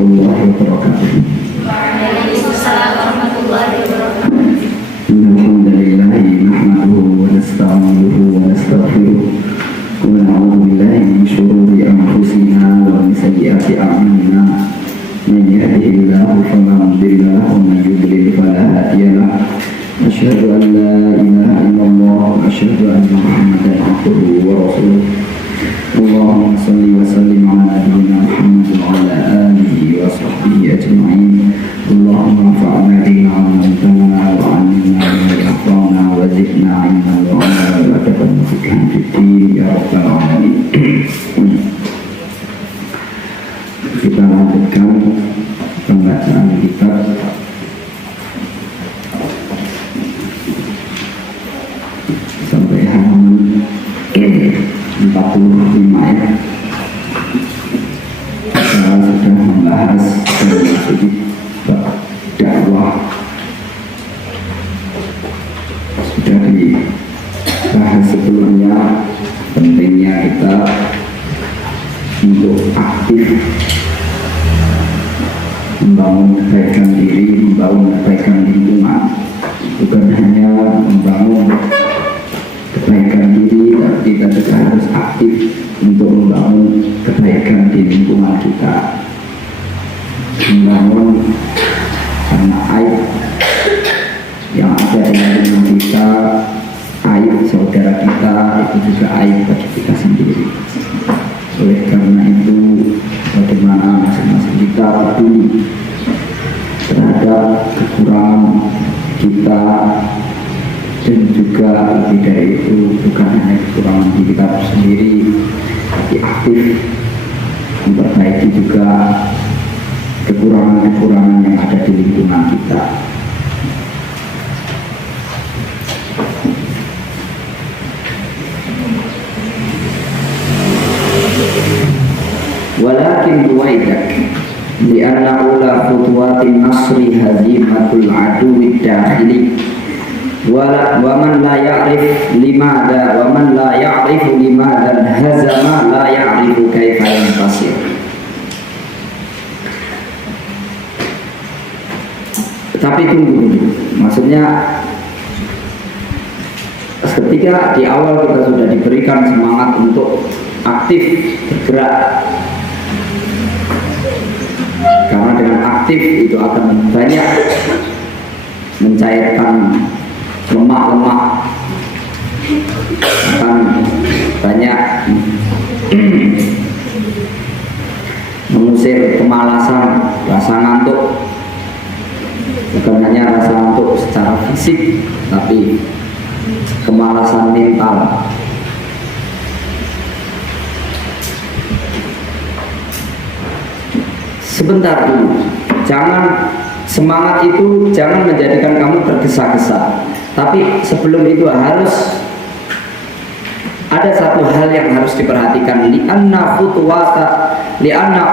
warahmatullahi wabarakatuh. Waalaikumsalam warahmatullahi wabarakatuh. Alhamdulillahi nahmaduhu wa nasta'inuhu wa nastaghfiruh wa na'udzu billahi min shururi anfusina wa min sayyiati a'malina. Man yahdihillahu fala mudilla lahu wa man yudlil fala hadiya lahu. Asyhadu an la ilaha illallah wa asyhadu anna Muhammadan abduhu wa rasuluh. Allahumma salli wa sallim ala nabiyyina Muhammad wa ala alihi wa sahbihi ajma'in. Allahumma anfa'na bima 'allamtana wa 'allimna ma yanfa'una wa zidna 'ilman wa 'amalan wa adaban wa fiqhan fid din ya rabbal alamin. Kita lanjutkan pembacaan kitab sampai halaman 45 ya. Kita sudah membahas sedikit dakwah, sudah dibahas sebelumnya pentingnya kita untuk aktif membangun kebaikan diri, membangun kebaikan lingkungan, bukan hanya membangun kebaikan diri, tapi kita juga harus aktif untuk membangun kebaikan di lingkungan kita, membangun karena aib yang ada di lingkungan kita, aib saudara kita itu juga aib bagi kita sendiri. Oleh karena itu, bagaimana masing-masing kita peduli terhadap kekurangan kita, dan juga lebih dari itu bukan hanya kekurangan diri kita sendiri, tapi aktif memperbaiki juga kekurangan-kekurangan yang ada di lingkungan kita. Walakin ruwaidak li'anna ula khutuwatin nasri hazimatul aduwid dakhili wa man la ya'rif limada wa man la ya'rifu limada hazama la ya'rifu kaifa yantasir. Tapi tunggu dulu, maksudnya ketika di awal kita sudah diberikan semangat untuk aktif bergerak, karena dengan aktif itu akan banyak mencairkan lemak-lemak, akan banyak mengusir kemalasan, rasa ngantuk, bukan hanya rasa ngantuk secara fisik, tapi kemalasan mental. Sebentar dulu, jangan, semangat itu jangan menjadikan kamu tergesa-gesa. Tapi sebelum itu harus ada satu hal yang harus diperhatikan. Li'anna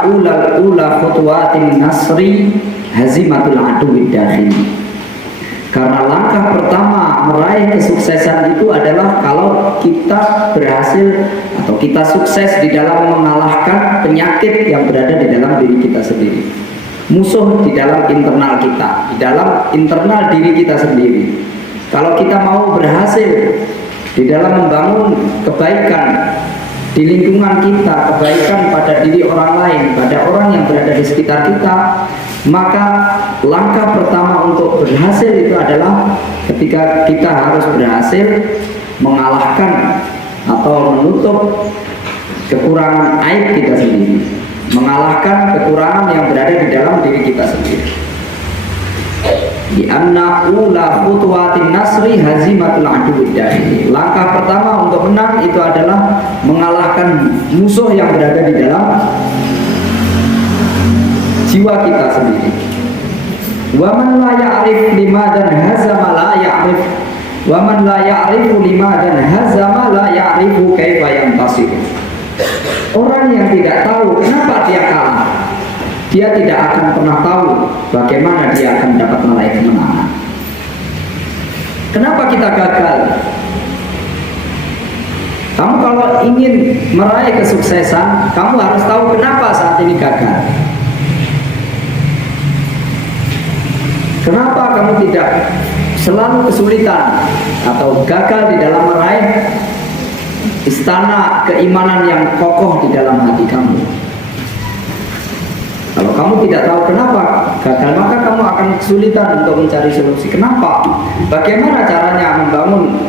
ula khutuwatin nasri hazimatul aduwid dakhili. Karena langkah pertama meraih kesuksesan itu adalah kalau kita berhasil atau kita sukses di dalam mengalahkan penyakit yang berada di dalam diri kita sendiri, musuh di dalam internal kita, di dalam internal diri kita sendiri. Kalau kita mau berhasil di dalam membangun kebaikan di lingkungan kita, kebaikan pada diri orang lain, pada orang yang berada di sekitar kita, maka langkah pertama untuk berhasil itu adalah ketika kita harus berhasil mengalahkan atau menutup kekurangan aib kita sendiri, mengalahkan kekurangan yang berada di dalam diri kita sendiri. Di anna ula khutuwatin nasri hazimatul aduwid dakhili. Langkah pertama untuk menang itu adalah mengalahkan musuh yang berada di dalam jiwa kita sendiri. Wa man la ya'rif limadan hazama la ya'rif wa man la ya'rifu limadan hazama la ya'rifu kaifa yantasir. Orang yang tidak tahu kenapa dia kalah, dia tidak akan pernah tahu bagaimana dia akan dapat meraih kemenangan. Kenapa kita gagal? Kamu kalau ingin meraih kesuksesan, kamu harus tahu kenapa saat ini gagal. Kenapa kamu tidak selalu kesulitan atau gagal di dalam meraih istana keimanan yang kokoh di dalam hati kamu? Kalau kamu tidak tahu kenapa gagal, maka kamu akan kesulitan untuk mencari solusi. Kenapa? Bagaimana caranya membangun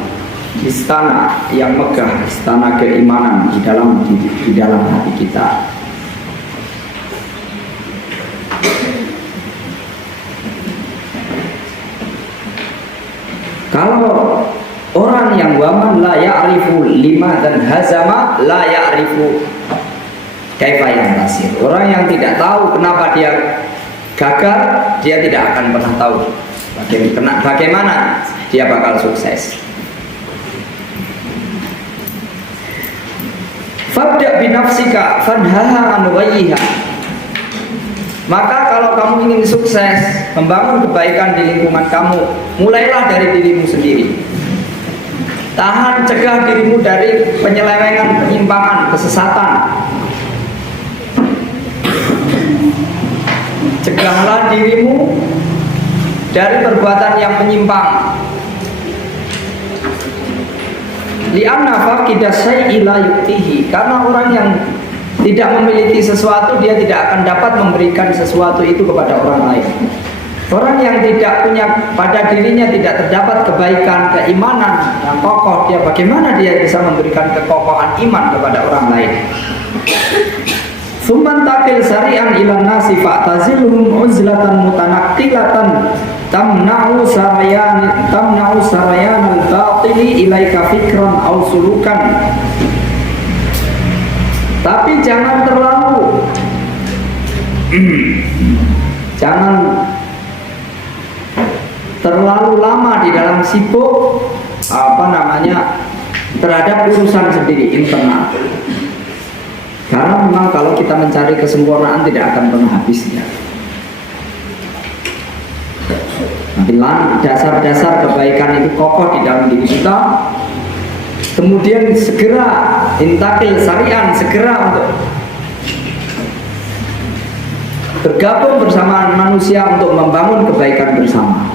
istana yang megah, istana keimanan di dalam hati kita? Kalau orang yang waman la ya'rifu lima dan hazama la ya'rifu kaifa yantasir. Orang yang tidak tahu kenapa dia gagal, dia tidak akan pernah tahu bagaimana dia bakal sukses. Fabda binafsika fanhaha an ghayyiha. Maka kalau kamu ingin sukses membangun kebaikan di lingkungan kamu, mulailah dari dirimu sendiri. Tahan, cegah dirimu dari penyelewengan, penyimpangan, kesesatan. Cegahlah dirimu dari perbuatan yang menyimpang. Li'anna faqida syai'i la yu'tihi. Karena orang yang tidak memiliki sesuatu, dia tidak akan dapat memberikan sesuatu itu kepada orang lain. Orang yang tidak punya, pada dirinya tidak terdapat kebaikan, keimanan yang kokoh, dia bagaimana dia bisa memberikan kekokohan iman kepada orang lain? Summan takil sari'an ilan nasi fa'tazilhum uzlatan mutanaqqilatan tamna'u sarayan al-batili ilaika fikran aw sulukan. Tapi jangan terlalu lama di dalam sibuk terhadap urusan sendiri internal. Karena memang kalau kita mencari kesempurnaan tidak akan pernah habisnya. Bila dasar-dasar kebaikan itu kokoh di dalam diri kita, kemudian segera intakil syari'an, segera untuk bergabung bersama manusia untuk membangun kebaikan bersama.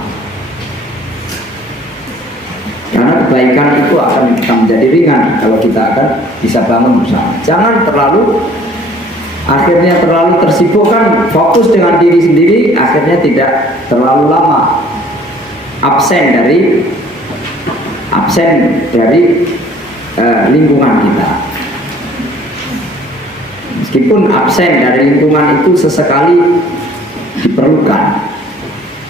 Karena kebaikan itu akan menjadi ringan kalau kita akan bisa bangun bersama. Jangan akhirnya terlalu tersibukkan, fokus dengan diri sendiri, akhirnya tidak terlalu lama absen dari lingkungan kita. Meskipun absen dari lingkungan itu sesekali diperlukan,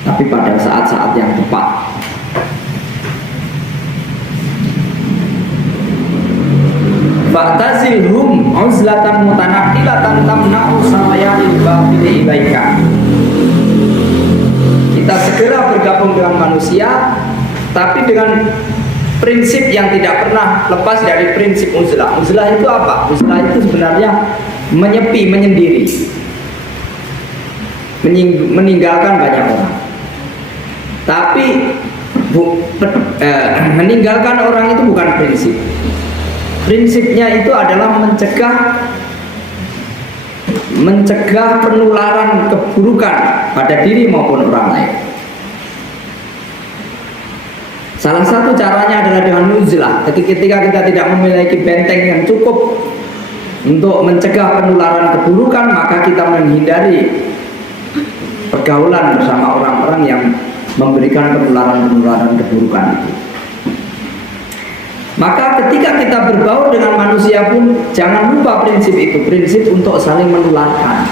tapi pada saat-saat yang tepat. Fa'tazilhum uzlatan mutanaqilatan tamna'u sawayanil batili ilaika. Kita segera bergabung dengan manusia, tapi dengan prinsip yang tidak pernah lepas dari prinsip uzlah. Uzlah itu apa? Uzlah itu sebenarnya menyepi, menyendiri, meninggalkan banyak orang. Tapi meninggalkan orang itu bukan prinsip. Prinsipnya itu adalah mencegah penularan keburukan pada diri maupun orang lain. Salah satu caranya adalah dengan nuzlah. Ketika kita tidak memiliki benteng yang cukup untuk mencegah penularan keburukan, maka kita menghindari pergaulan bersama orang-orang yang memberikan penularan keburukan itu. Maka ketika kita berbaur dengan manusia pun jangan lupa prinsip itu, prinsip untuk saling menularkan.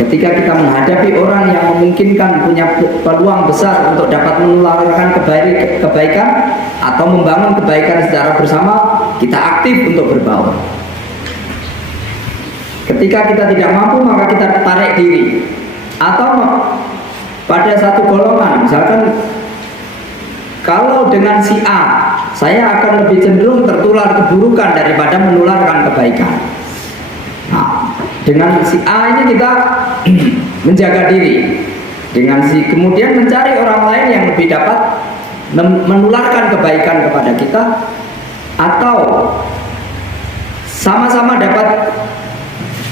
Ketika kita menghadapi orang yang memungkinkan punya peluang besar untuk dapat menularkan kebaikan atau membangun kebaikan secara bersama, kita aktif untuk berbaur. Ketika kita tidak mampu, maka kita tarik diri. Atau pada satu golongan, misalkan kalau dengan si A, saya akan lebih cenderung tertular keburukan daripada menularkan kebaikan. Nah, dengan si A ini kita menjaga diri. Dengan kemudian mencari orang lain yang lebih dapat menularkan kebaikan kepada kita, atau sama-sama dapat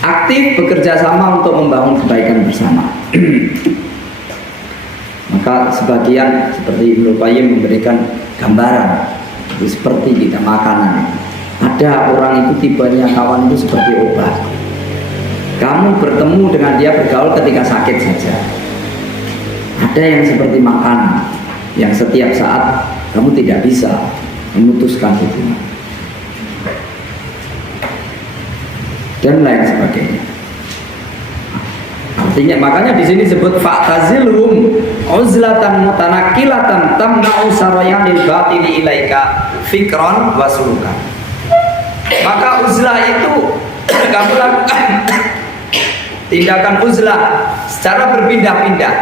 aktif bekerja sama untuk membangun kebaikan bersama. Maka sebagian seperti Ibnu Qayyim memberikan gambaran itu seperti kita makanan. Ada orang itu tipenya kawan itu seperti obat. Kamu bertemu dengan dia bergaul ketika sakit saja. Ada yang seperti makanan, yang setiap saat kamu tidak bisa memutuskan hubungan dan lain sebagainya. Artinya makanya di sini disebut fa'tazilhum uzlatan mutanakilatan tamna'u sarayanil batili ilaika fikron wa sulukan. Maka uzlah itu kamu lakukan tindakan uzlah secara berpindah-pindah.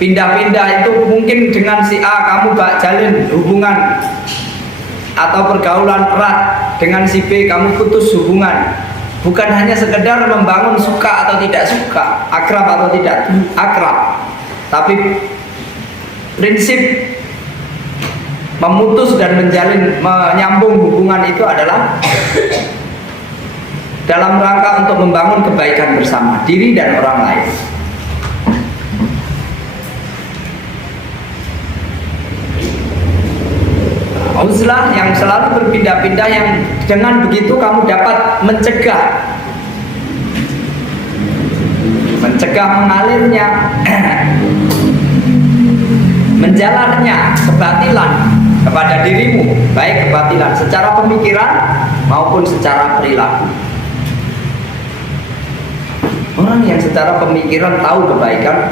Pindah-pindah itu mungkin dengan si A kamu jalin hubungan atau pergaulan erat, dengan si B kamu putus hubungan. Bukan hanya sekedar membangun suka atau tidak suka, akrab atau tidak akrab, tapi prinsip memutus dan menyambung hubungan itu adalah dalam rangka untuk membangun kebaikan bersama diri dan orang lain. Uzlah yang selalu berpindah-pindah, yang dengan begitu kamu dapat mencegah mengalirnya menjalarnya kebatilan kepada dirimu, baik kebatilan secara pemikiran maupun secara perilaku. Orang yang secara pemikiran tahu kebaikan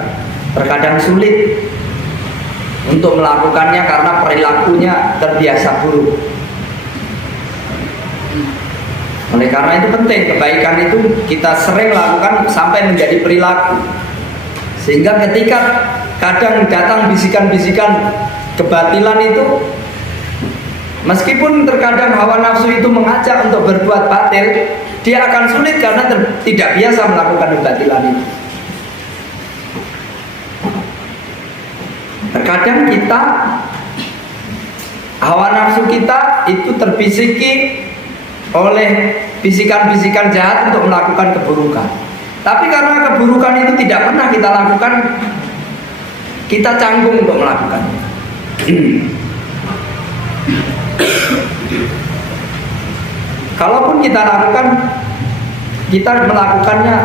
terkadang sulit untuk melakukannya karena perilakunya terbiasa buruk. Oleh karena itu penting kebaikan itu kita sering lakukan sampai menjadi perilaku, sehingga ketika kadang datang bisikan-bisikan kebatilan itu, meskipun terkadang hawa nafsu itu mengajak untuk berbuat batil, dia akan sulit karena tidak biasa melakukan kebatilan itu. Terkadang kita, hawa nafsu kita itu terbisiki oleh bisikan-bisikan jahat untuk melakukan keburukan. Tapi karena keburukan itu tidak pernah kita lakukan, kita canggung untuk melakukannya. Kalaupun kita lakukan, kita melakukannya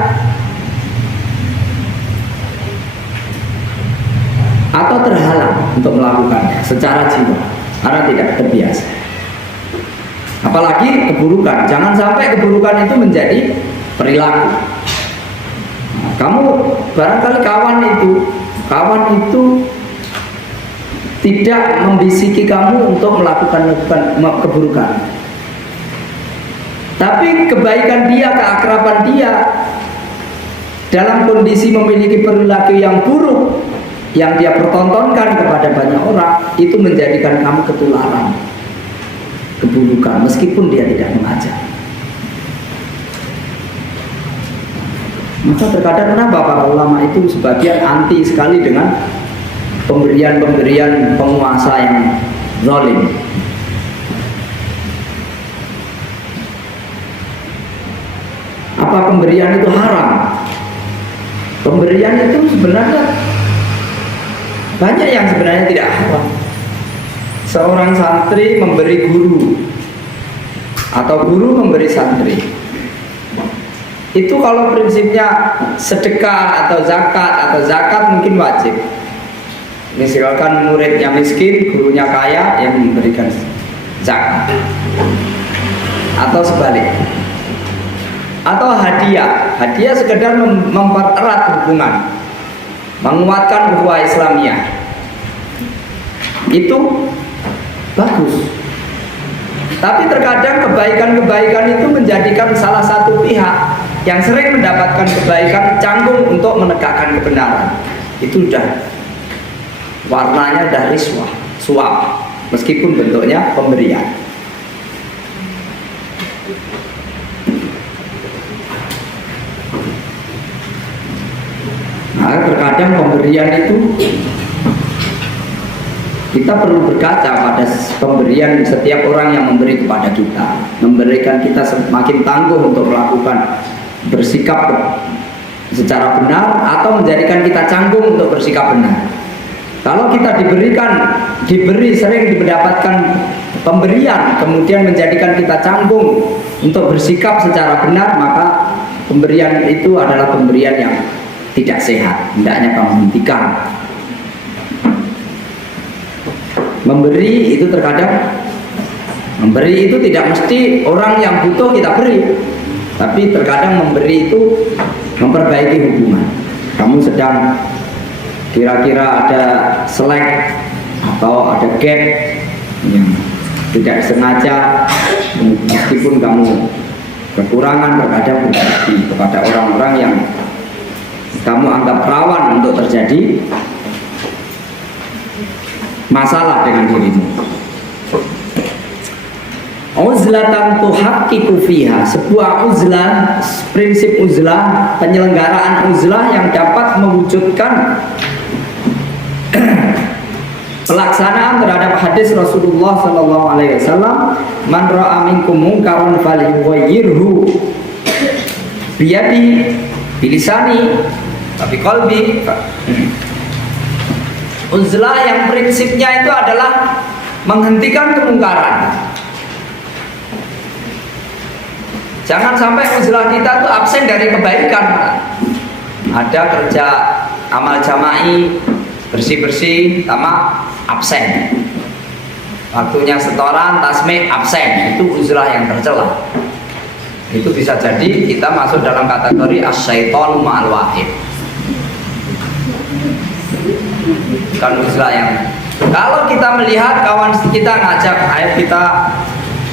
atau terhalang untuk melakukannya secara jiwa karena tidak terbiasa. Apalagi keburukan, jangan sampai keburukan itu menjadi perilaku. Kamu barangkali kawan itu tidak membisiki kamu untuk melakukan keburukan, tapi kebaikan dia, keakraban dia dalam kondisi memiliki perilaku yang buruk yang dia pertontonkan kepada banyak orang, itu menjadikan kamu ketularan keburukan meskipun dia tidak mengajak. Maka terkadang kenapa para ulama itu sebagian anti sekali dengan pemberian penguasa yang zalim. Apa pemberian itu haram? Pemberian itu sebenarnya banyak yang sebenarnya tidak haram. Seorang santri memberi guru atau guru memberi santri, itu kalau prinsipnya sedekah atau zakat mungkin wajib. Misalkan muridnya miskin, gurunya kaya, yang memberikan zakat, atau sebaliknya. Atau hadiah sekedar mempererat hubungan, menguatkan ukhuwah Islamiyah, itu bagus. Tapi terkadang kebaikan-kebaikan itu menjadikan salah satu pihak yang sering mendapatkan kebaikan canggung untuk menegakkan kebenaran. Itu udah warnanya dari suap, meskipun bentuknya pemberian. Nah, terkadang pemberian itu kita perlu berkaca pada pemberian setiap orang yang memberi kepada kita, memberikan kita semakin tangguh untuk melakukan bersikap secara benar atau menjadikan kita canggung untuk bersikap benar. Kalau kita diberi sering mendapatkan pemberian, kemudian menjadikan kita canggung untuk bersikap secara benar, maka pemberian itu adalah pemberian yang tidak sehat. Hendaknya kamu hentikan. Memberi itu terkadang, memberi itu tidak mesti orang yang butuh kita beri, tapi terkadang memberi itu memperbaiki hubungan. Kamu sedang kira-kira ada selek atau ada gap yang tidak sengaja, meskipun kamu kekurangan, terkadang berbagi kepada orang-orang yang kamu anggap rawan untuk terjadi masalah dengan dirimu. Uzlatan tuhaqqiqu fiha, sebuah uzlah, prinsip uzlah, penyelenggaraan uzlah yang dapat mewujudkan pelaksanaan terhadap hadis Rasulullah sallallahu alaihi wasallam, man ra'a minkum munkaran falyughayyirhu biyadi bilisani tapi qalbi. Uzlah yang prinsipnya itu adalah menghentikan kemungkaran. Jangan sampai uzlah kita itu absen dari kebaikan. Ada kerja amal jama'i, bersih-bersih, sama absen. Waktunya setoran, tasmih, absen. Itu uzlah yang tercela. Itu bisa jadi kita masuk dalam kategori as-syaiton ma'al wahid. Bukan uzlah yang. Kalau kita melihat kawan kita ngajak, ayo kita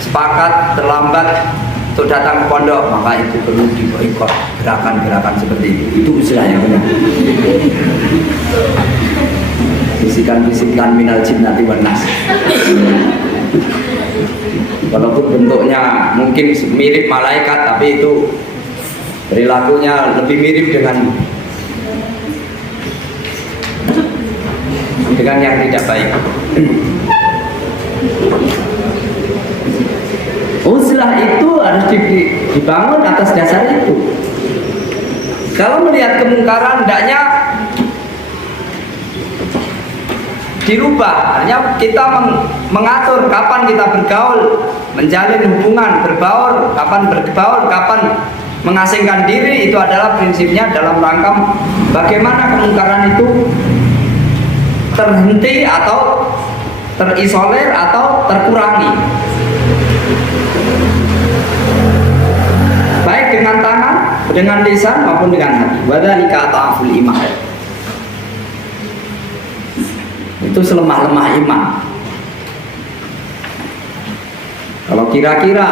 sepakat terlambat untuk datang ke pondok, maka itu perlu diboikot gerakan-gerakan seperti itu. Itu uzlah yang benar. Bisikan-bisikan minal jinnati wan nas. Walaupun bentuknya mungkin mirip malaikat, tapi itu perilakunya lebih mirip dengan yang tidak baik. Uzlah itu harus dibangun atas dasar itu. Kalau melihat kemungkaran, hendaknya dirubah. Artinya kita mengatur kapan kita bergaul, menjalin hubungan, berbaur, kapan berbaur, kapan mengasingkan diri. Itu adalah prinsipnya dalam rangka bagaimana kemungkaran itu terhenti atau terisolir atau terkurangi, baik dengan tangan, dengan lisan maupun dengan hati. Wadzalika ta'aful iman. Itu selemah-lemah iman. Kalau kira-kira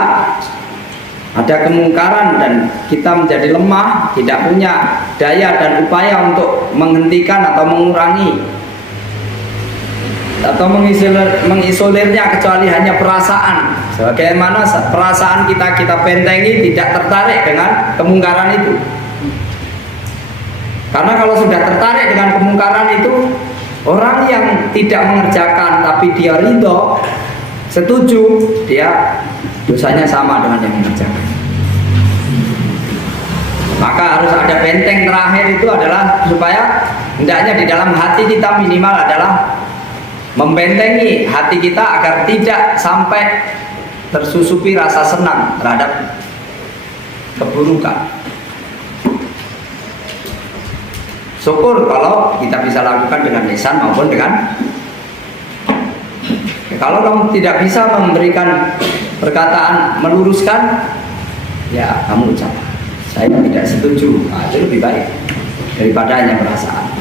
ada kemungkaran dan kita menjadi lemah, tidak punya daya dan upaya untuk menghentikan atau mengurangi atau mengisolirnya, kecuali hanya perasaan, sebagaimana perasaan kita bentengi, tidak tertarik dengan kemungkaran itu. Karena kalau sudah tertarik dengan kemungkaran itu, orang yang tidak mengerjakan tapi dia ridho, setuju, dia dosanya sama dengan yang mengerjakan. Maka harus ada benteng terakhir, itu adalah supaya hendaknya di dalam hati kita minimal adalah membentengi hati kita agar tidak sampai tersusupi rasa senang terhadap keburukan. Syukur kalau kita bisa lakukan dengan lisan maupun dengan. Kalau kamu tidak bisa memberikan perkataan meluruskan, ya kamu ucap saya tidak setuju. Nah, itu lebih baik daripada hanya perasaan.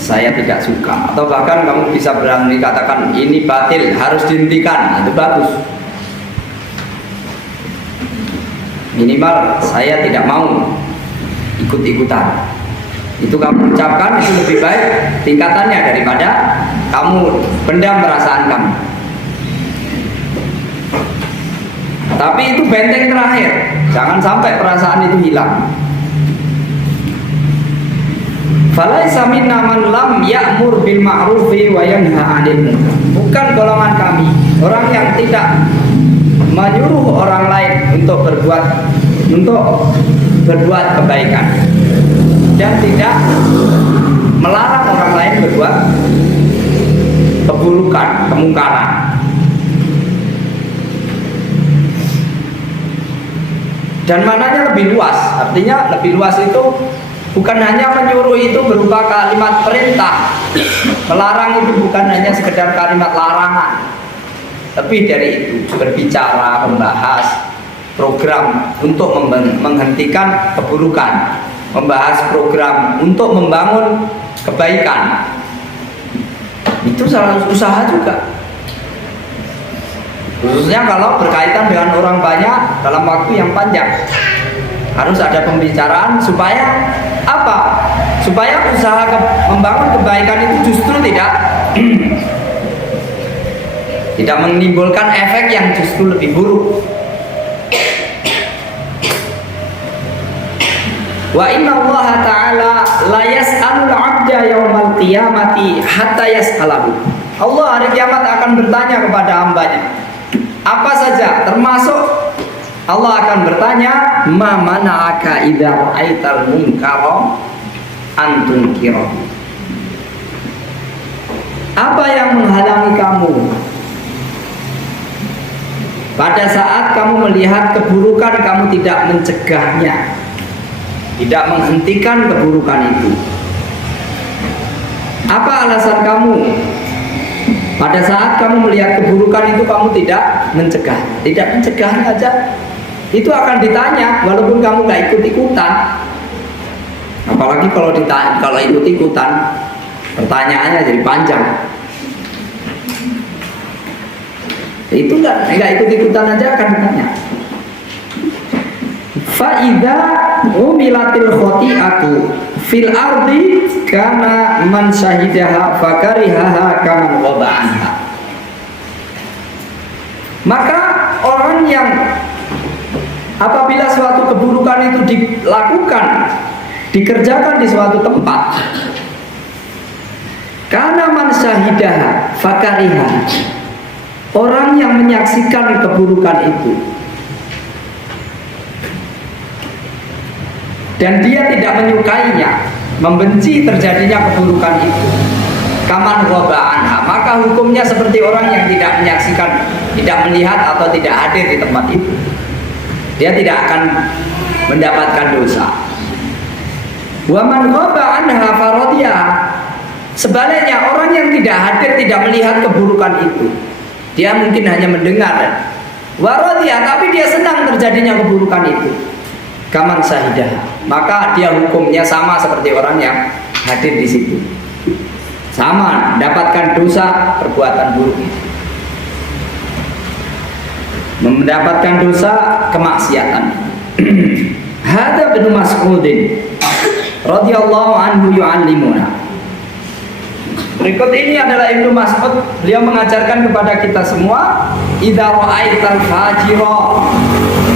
Saya tidak suka, atau bahkan kamu bisa berani katakan ini batil, harus dihentikan. Itu bagus. Minimal saya tidak mau ikut-ikutan. Itu kamu ucapkan, itu lebih baik tingkatannya daripada kamu pendam perasaan kamu. Tapi itu benteng terakhir, jangan sampai perasaan itu hilang. Falaisa minna man lam ya'mur bil ma'rufi wa yanha 'anil munkar. Bukan golongan kami orang yang tidak menyuruh orang lain untuk berbuat, untuk berbuat kebaikan dan tidak melarang orang lain berbuat keburukan, kemungkaran. Dan mananya lebih luas, artinya lebih luas itu bukan hanya menyuruh itu berupa kalimat perintah. Melarang itu bukan hanya sekedar kalimat larangan. Lebih dari itu, berbicara, membahas program untuk menghentikan keburukan, membahas program untuk membangun kebaikan. Itu salah usaha juga. Khususnya kalau berkaitan dengan orang banyak dalam waktu yang panjang. Harus ada pembicaraan supaya apa? Supaya usaha membangun kebaikan itu justru tidak menimbulkan efek yang justru lebih buruk. Wa inna Allah ta'ala la yas'alul 'abda yaumal qiyamati hatta yas'alahu. Allah hari kiamat akan bertanya kepada hambanya apa saja, termasuk Allah akan bertanya, ma mana'aka idza ra'aital munkara an tunkira. Apa yang menghalangi kamu pada saat kamu melihat keburukan kamu tidak mencegahnya, tidak menghentikan keburukan itu? Apa alasan kamu pada saat kamu melihat keburukan itu kamu tidak mencegah? Tidak mencegahnya aja itu akan ditanya walaupun kamu gak ikut-ikutan. Apalagi kalau ikut-ikutan pertanyaannya jadi panjang. Itu gak ikut-ikutan aja akan ditanya. Fa'idha umilatil khoti'atu fil ardi kama man syahidaha fakarihaha kaman waba'anha. Maka orang yang apabila suatu keburukan itu dilakukan, dikerjakan di suatu tempat, karena man syahidaha fakariha, orang yang menyaksikan keburukan itu dan dia tidak menyukainya, membenci terjadinya keburukan itu, kaman waba'anha, maka hukumnya seperti orang yang tidak menyaksikan, tidak melihat atau tidak hadir di tempat itu. Dia tidak akan mendapatkan dosa. Wa man ghaba anha faradiya. Sebaliknya orang yang tidak hadir, tidak melihat keburukan itu, dia mungkin hanya mendengar. Wa radiya, tapi dia senang terjadinya keburukan itu. Kaman syahidah, maka dia hukumnya sama seperti orang yang hadir di situ. Sama, mendapatkan dosa perbuatan buruk itu. Mendapatkan dosa kemaksiatan. Hadza bin Mas'udin radhiyallahu anhu yu'allimuna. Berikut ini adalah Ibnu Mas'ud, beliau mengajarkan kepada kita semua, idza ra'aital fajira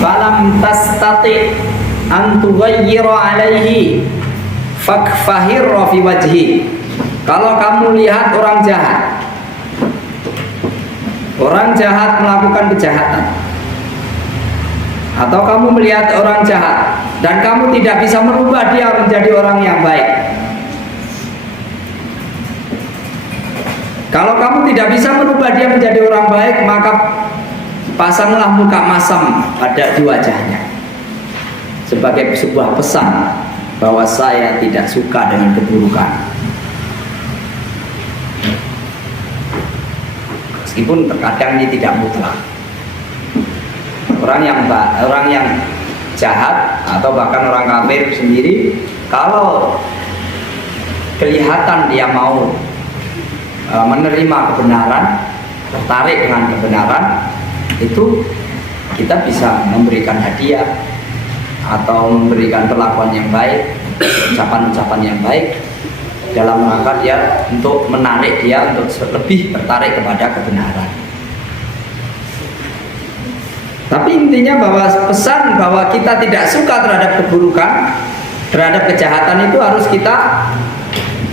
falam tastati an tughayyira alaihi fakfahirra fi wajhi. Kalau kamu lihat orang jahat melakukan kejahatan, atau kamu melihat orang jahat dan kamu tidak bisa merubah dia menjadi orang yang baik, kalau kamu tidak bisa merubah dia menjadi orang baik, maka pasanglah muka masam pada di wajahnya sebagai sebuah pesan bahwa saya tidak suka dengan keburukan. Meskipun terkadang ini tidak mutlak. Orang yang jahat atau bahkan orang kafir sendiri, kalau kelihatan dia mau menerima kebenaran, tertarik dengan kebenaran, itu kita bisa memberikan hadiah atau memberikan perlakuan yang baik, ucapan-ucapan yang baik, dalam rangka dia untuk menarik dia untuk lebih tertarik kepada kebenaran. Tapi intinya bahwa pesan bahwa kita tidak suka terhadap keburukan, terhadap kejahatan itu harus kita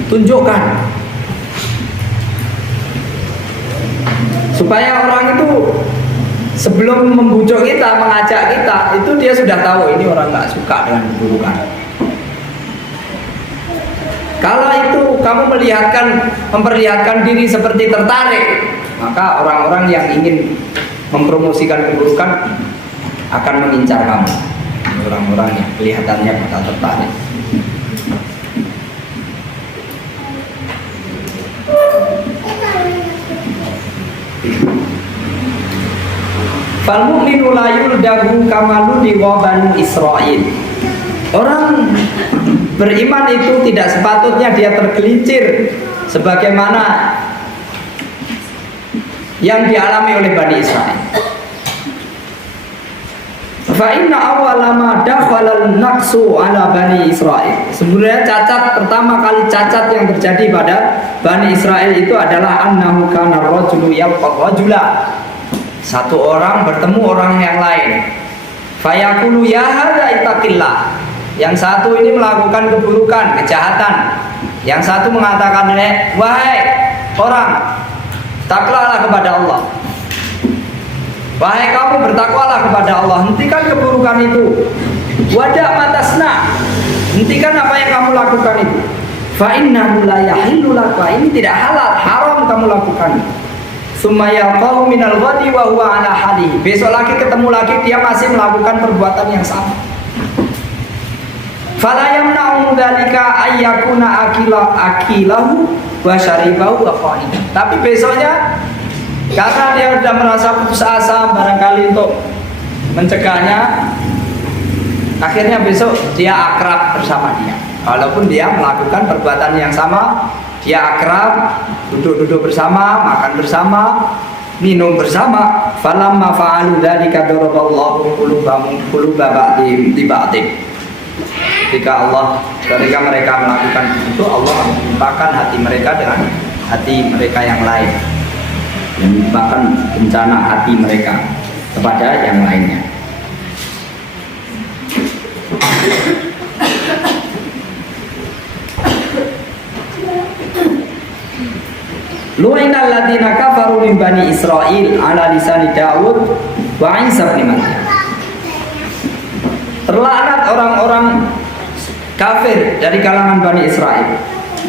tunjukkan supaya orang itu sebelum membujuk kita, mengajak kita, itu dia sudah tahu ini orang nggak suka dengan keburukan. Kalau itu kamu memperlihatkan diri seperti tertarik, maka orang-orang yang ingin mempromosikan keburukan akan mengincar kamu. Orang-orang yang kelihatannya bakal tertarik. Fal mu'minu la yuldagu kama ludiwa Banu Israil. Orang beriman itu tidak sepatutnya dia tergelincir sebagaimana yang dialami oleh Bani Israel. Fa inna awwala ma dakhala an-naqsu ala Bani Israil. Sebenarnya pertama kali cacat yang terjadi pada Bani Israel itu adalah annahu kana rajulu yalqa rajula. Satu orang bertemu orang yang lain. Fayaqulu ya hadza ittaqillah. Yang satu ini melakukan keburukan, kejahatan. Yang satu mengatakan, wahai orang, taklahlah kepada Allah. Wahai kamu, bertakwalah kepada Allah. Hentikan keburukan itu. Wadah matasna. Hentikan apa yang kamu lakukan itu. Fa innahu la yahillu laka. Ini tidak halal, haram kamu lakukan. Summa yaqau minal ghadi wa huwa ala halihi. Besok lagi ketemu lagi dia masih melakukan perbuatan yang sama. Fala yamna'u dzalika ayyakuna akilahu wa syaribahu wa qani'an. Tapi besoknya karena dia sudah merasa putus asa barangkali untuk mencegahnya, akhirnya besok dia akrab bersama dia. Walaupun dia melakukan perbuatan yang sama, dia akrab, duduk-duduk bersama, makan bersama, minum bersama. Falamma fa'alu dzalika daraballahu quluba ba'dihim li ba'din. Ketika mereka melakukan itu, Allah menimpakan hati mereka dengan hati mereka yang lain, dan menimpakan bencana hati mereka kepada yang lainnya. Lu'inal ladzina kafaru min Bani Israil ala lisani Daud wa Isa bin Maryam. Terlaknat orang-orang kafir dari kalangan Bani Israel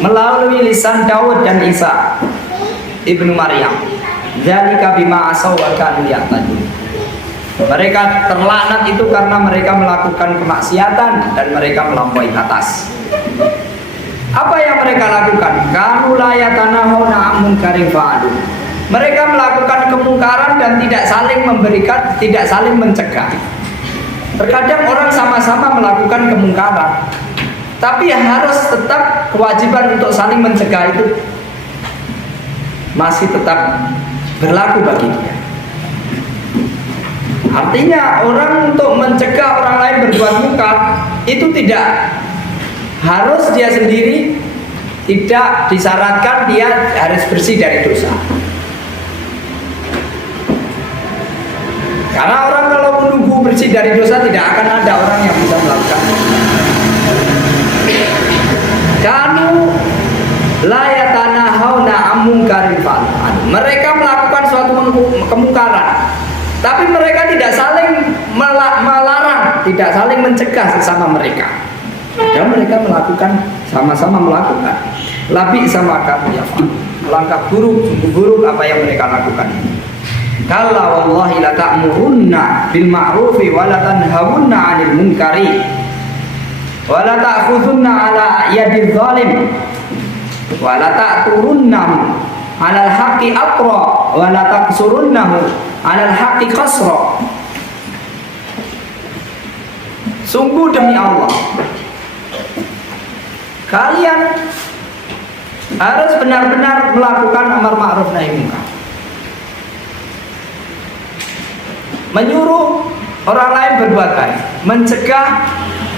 melalui lisan Daud dan Isa ibnu Maryam. Dzalika bima asaw wa kanu ya'tadun. Mereka terlaknat itu karena mereka melakukan kemaksiatan dan mereka melampaui batas. Apa yang mereka lakukan? Kanu la yatanahuna 'an munkarin fa'alu. Mereka melakukan kemungkaran dan tidak saling memberikan, tidak saling mencegah. Terkadang orang sama-sama melakukan kemungkaran, tapi harus tetap kewajiban untuk saling mencegah itu masih tetap berlaku bagi dia. Artinya orang untuk mencegah orang lain berbuat mungkar itu tidak harus dia sendiri, tidak disyaratkan dia harus bersih dari dosa. Karena orang kalau menunggu bersih dari dosa, tidak akan ada orang yang bisa melakukan. Kanu la yatanahawna 'an munkarin fa'alu. Mereka melakukan suatu kemungkaran, tapi mereka tidak saling melarang, tidak saling mencegah sesama mereka. Dan mereka melakukan, sama-sama melakukan. Labi sama kamu ya, melangkah buruk, sungguh buruk apa yang mereka lakukan. Kalla wallahi la ta'murunna bil ma'rufi wa la tanhawunna 'anil munkari wa la ta'khudunna 'ala yadil zalim wa la ta'turunna 'alal haqqi atra wa la taqsurunnahu 'alal haqqi qasra. Sungguh demi Allah, kalian harus benar-benar melakukan amar ma'ruf nahi munkar, menyuruh orang lain berbuat baik, mencegah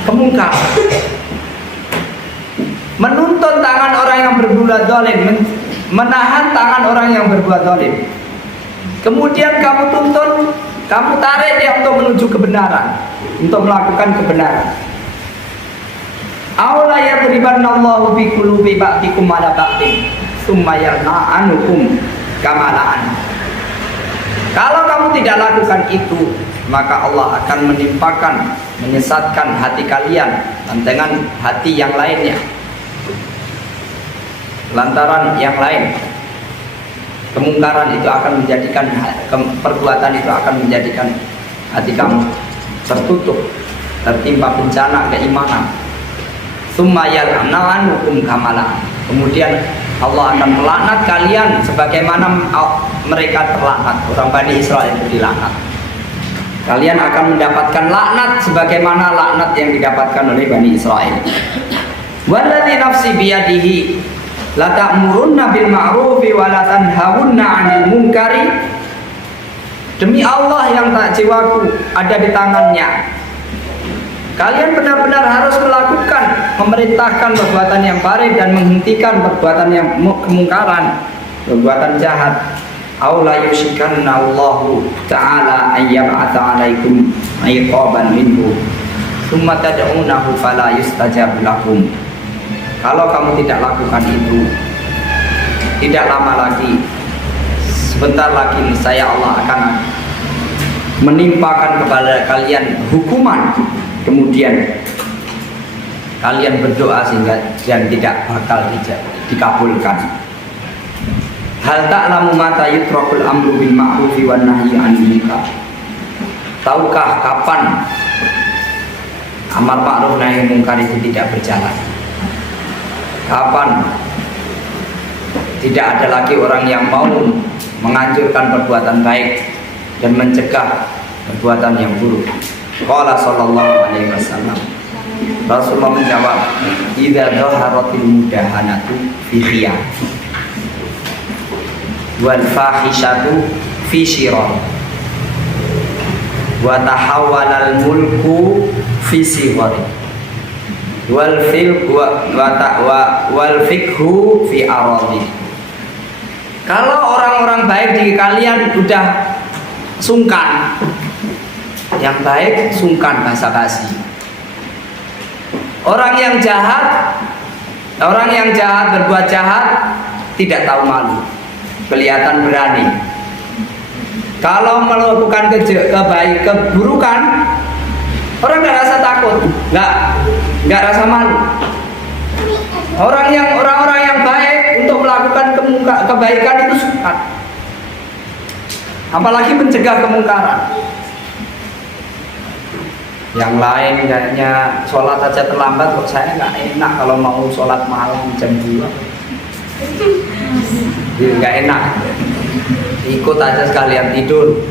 kemungkaran, menuntun tangan orang yang berbuat zalim, menahan tangan orang yang berbuat zalim. Kemudian kamu tuntun, kamu tarik dia untuk menuju kebenaran, untuk melakukan kebenaran. Aula yadribannallahu bi qulubi ba'dikum ala ba'din tsumma yal'anukum kama la'an. Kalau kamu tidak lakukan itu, maka Allah akan menyesatkan hati kalian dengan hati yang lainnya. Lantaran yang lain, kemungkaran itu akan menjadikan perbuatan itu akan menjadikan hati kamu tertutup, tertimpa bencana keimanan. Tsumma yal'anukum kamala. Kemudian Allah akan melaknat kalian sebagaimana mereka terlaknat. Orang Bani Israel itu dilaknat. Kalian akan mendapatkan laknat sebagaimana laknat yang didapatkan oleh Bani Israel. Walladzi nafsi biyadihi la ta'murunna bil ma'rufi wa la tanhawunna 'anil munkari. Demi Allah yang tak jiwaku ada di tangannya, kalian benar-benar harus melakukan, memerintahkan perbuatan yang baik dan menghentikan perbuatan yang kemungkaran, perbuatan jahat. Aw la yushikanna Allahu ta'ala ayyab'atha 'alaikum iqaban minhu tsumma tad'unahu fala yustajab lakum. Kalau kamu tidak lakukan itu, tidak lama lagi, sebentar lagi niscaya Allah akan menimpakan kepada kalian hukuman. Kemudian kalian berdoa sehingga yang tidak bakal dikabulkan. Hal ta'lamu mata yutrakul amru bil ma'rufi wan nahyi 'anil munkar. Tahukah kapan amar ma'ruf nahi munkar itu tidak berjalan? Kapan tidak ada lagi orang yang mau menganjurkan perbuatan baik dan mencegah perbuatan yang buruk? Qala sallallahu alaihi wasallam, Rasulullah menjawab, idza dhaharatil mudahanatu fi khiyar wal fahishatu fi shirar wa tahawwalal mulku fi sighari wal fiqhu fi aradi. Kalau orang-orang baik di kalian udah sungkan, yang baik sungkan basa-basi. Orang yang jahat berbuat jahat tidak tahu malu, kelihatan berani. Kalau melakukan keburukan, orang nggak rasa takut, nggak rasa malu. Orang-orang yang baik untuk melakukan kebaikan itu sungkan, apalagi mencegah kemungkaran. Yang lain kayaknya sholat aja terlambat, kok saya nggak enak kalau mau sholat malam jam 2. Nggak enak, ikut aja sekalian tidur.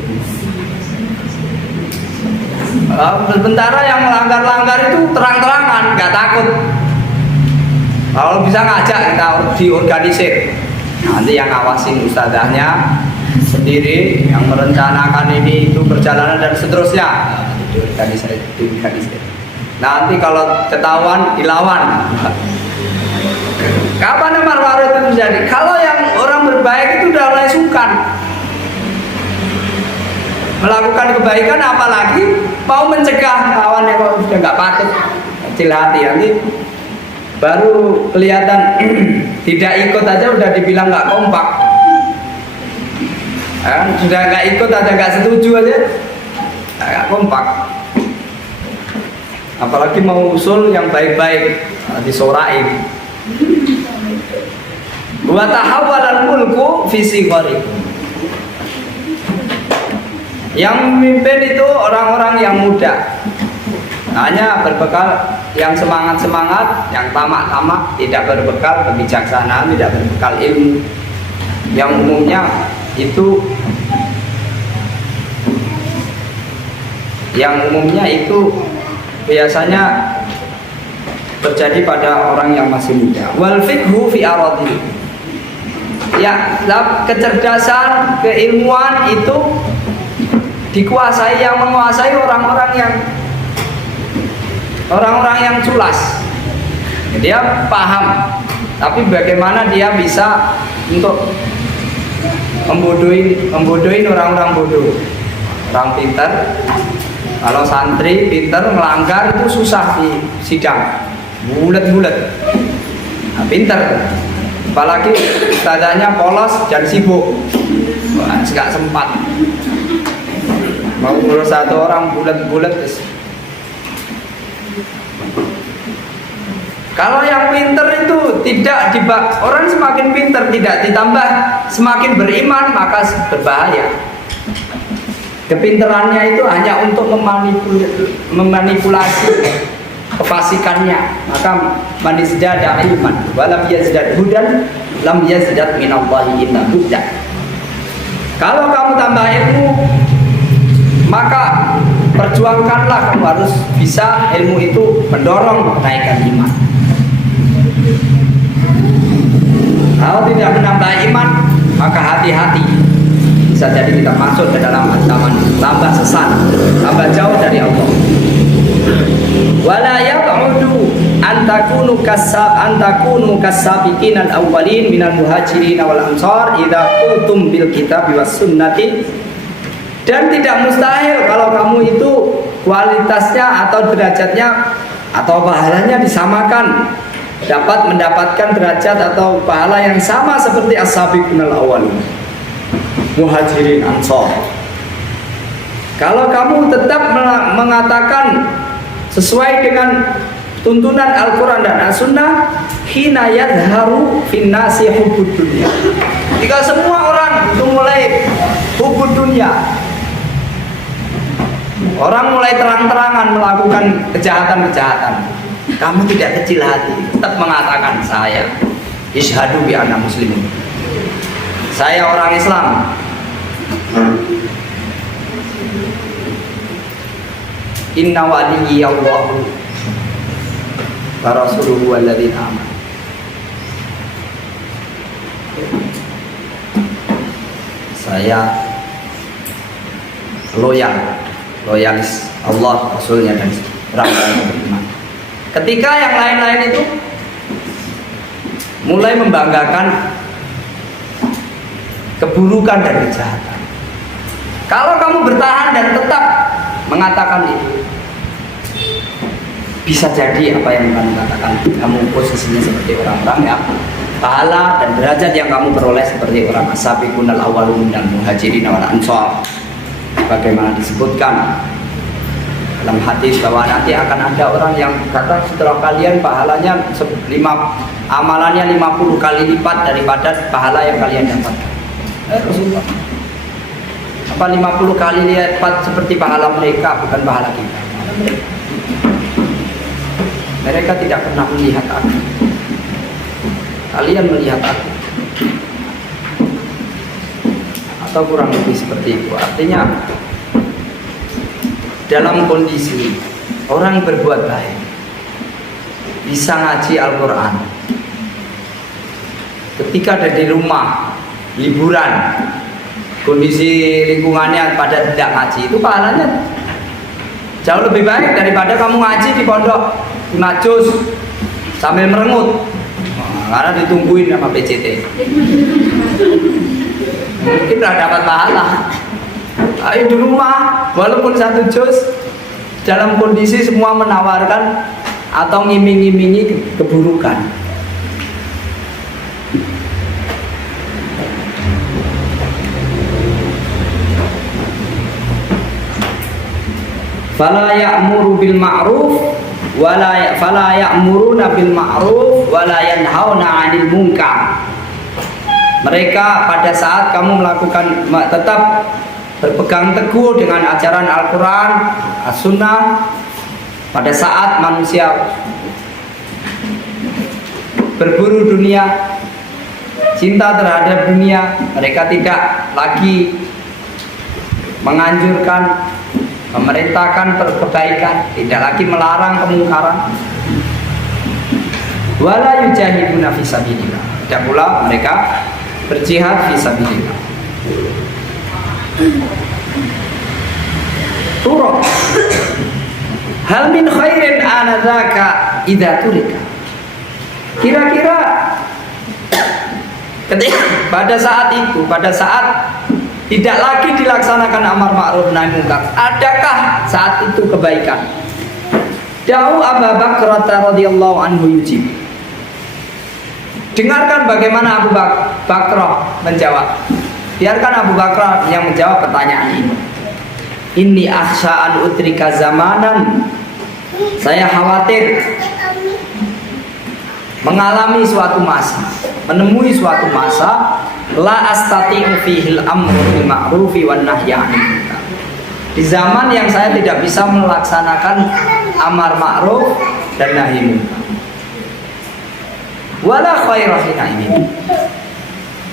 Sementara yang melanggar-langgar itu terang-terangan, nggak takut. Kalau bisa ngajak kita diorganisir, nanti yang ngawasin ustazahnya sendiri, yang merencanakan ini itu perjalanan dan seterusnya. Diorganisir. Nanti kalau ketahuan dilawan. Kapan amar ma'ruf itu terjadi? Kalau yang orang berbaik itu udah mulai sungkan melakukan kebaikan, apalagi mau mencegah kawan yang sudah nggak patut, kecil hati, nanti baru kelihatan tidak ikut aja udah dibilang nggak kompak. Sudah nggak ikut aja, nggak setuju aja nggak kompak, apalagi mau usul yang baik-baik disorain. Wa tahawwalal mulku fi sighari. Yang memimpin itu orang-orang yang muda, hanya berbekal yang semangat-semangat, yang tamak-tamak, tidak berbekal kebijaksanaan, tidak berbekal ilmu. Yang umumnya itu biasanya terjadi pada orang yang masih muda. Wal fiqhu fi aradi. Ya, kecerdasan, keilmuan itu yang menguasai orang-orang yang culas. Dia paham, tapi bagaimana dia bisa untuk membodohin orang-orang bodoh. Orang pintar, kalau santri pintar melanggar itu susah di sidang, bulat-bulat. Nah, pintar, apalagi ustazahnya polos dan sibuk, nggak sempat. Mau ngurus satu orang bulat-bulat terus. Kalau yang pinter itu tidak orang semakin pinter tidak ditambah semakin beriman maka berbahaya. Kepinterannya itu hanya untuk memanipulasi kefasikannya. Maka man izdada ilman wa lam yazdad hudan lam yazdad minallahi illa hudan. Kalau kamu tambah ilmu maka perjuangkanlah, kamu harus bisa ilmu itu mendorong kenaikan iman. Kalau tidak menambah iman maka hati-hati, bisa jadi kita masuk ke dalam ancaman tambah sesat, tambah jauh dari Allah. Wala yaq'udu an takunu kasabiqin al-awwalin minal muhajirin wal ansar idza qultum bil kitabi was sunnati. Dan tidak mustahil kalau kamu itu kualitasnya atau derajatnya atau pahalanya disamakan, dapat mendapatkan derajat atau pahala yang sama seperti as-sabiqun al-awwalin, muhajirin ansar. Kalau kamu tetap mengatakan sesuai dengan tuntunan Al-Quran dan As-Sunnah, hina yadharu finnasi hubbud dunya. Jika semua orang itu mulai hubbud dunya, orang mulai terang-terangan melakukan kejahatan-kejahatan, kamu tidak kecil hati, tetap mengatakan saya isyhadu bi anna muslimun, saya orang Islam. Inna waliyyi Allahu wa rasuluhu walladzina amanu. Saya loyalis Allah, Rasulnya dan orang-orang beriman. Ketika yang lain-lain itu mulai membanggakan keburukan dan kejahatan, kalau kamu bertahan dan tetap mengatakan itu, bisa jadi apa yang kamu katakan, kamu posisinya seperti orang-orang yang pahala dan derajat yang kamu peroleh seperti orang as-sabiqun al-awwalun dan muhajirin wal ansar. Bagaimana disebutkan dalam hadis bahwa nanti akan ada orang yang kata setelah kalian pahalanya amalannya 50 kali lipat daripada pahala yang kalian dapatkan. Rasulullah, apa 50 kali lipat seperti pahala mereka, bukan pahala kita. Mereka tidak pernah melihat aku, kalian melihat aku, atau kurang lebih seperti itu. Artinya dalam kondisi orang berbuat baik, bisa ngaji Al-Quran, ketika ada di rumah liburan, kondisi lingkungannya pada tidak ngaji, itu pahalanya jauh lebih baik daripada kamu ngaji di pondok ngajus sambil merengut, karena ditungguin sama PCT. Mungkin udah dapat pahala. Ayo di rumah walaupun 1 juz, dalam kondisi semua menawarkan atau ngiming-ngimingi keburukan. Fala ya'muru bil ma'ruf fala ya'muruna bil ma'ruf wala yanhauna 'anil munkar. Mereka pada saat kamu melakukan, tetap berpegang teguh dengan ajaran Al-Quran, As-Sunnah, pada saat manusia berburu dunia, cinta terhadap dunia, mereka tidak lagi menganjurkan, memerintahkan kebaikan, tidak lagi melarang kemungkaran. Wala yujahiduna fi sabilillah, tidak pula mereka berjihad fi sabilillah. Turuk hal min khairin anadzaka idza turika. Kira-kira ketika pada saat itu, pada saat tidak lagi dilaksanakan amar ma'ruf nahi munkar, adakah saat itu kebaikan? Da'u Abu Bakar radhiyallahu anhu yujib. Dengarkan bagaimana Abu Bakar menjawab. Biarkan Abu Bakar yang menjawab pertanyaan ini. Inni akhsha an utrika zamanan, saya khawatir mengalami suatu masa, menemui suatu masa, la astati'u fihil amru bil ma'rufi wan nahyi 'anil munkar. Di zaman yang saya tidak bisa melaksanakan amar ma'ruf dan nahi munkar. Wala khaira ini.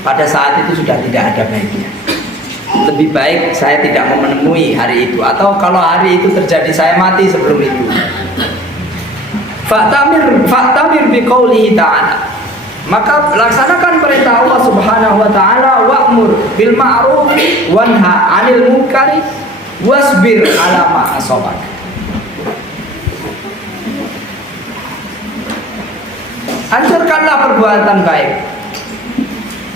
Pada saat itu sudah tidak ada baiknya. Lebih baik saya tidak menemui hari itu, atau kalau hari itu terjadi saya mati sebelum itu. Fa'tamir biqaulihi ta'ala, maka laksanakan perintah Allah Subhanahu wa taala, wa'mur bil ma'ruf wanha 'anil munkari wasbir 'ala ma asabak. Anjurkanlah perbuatan baik,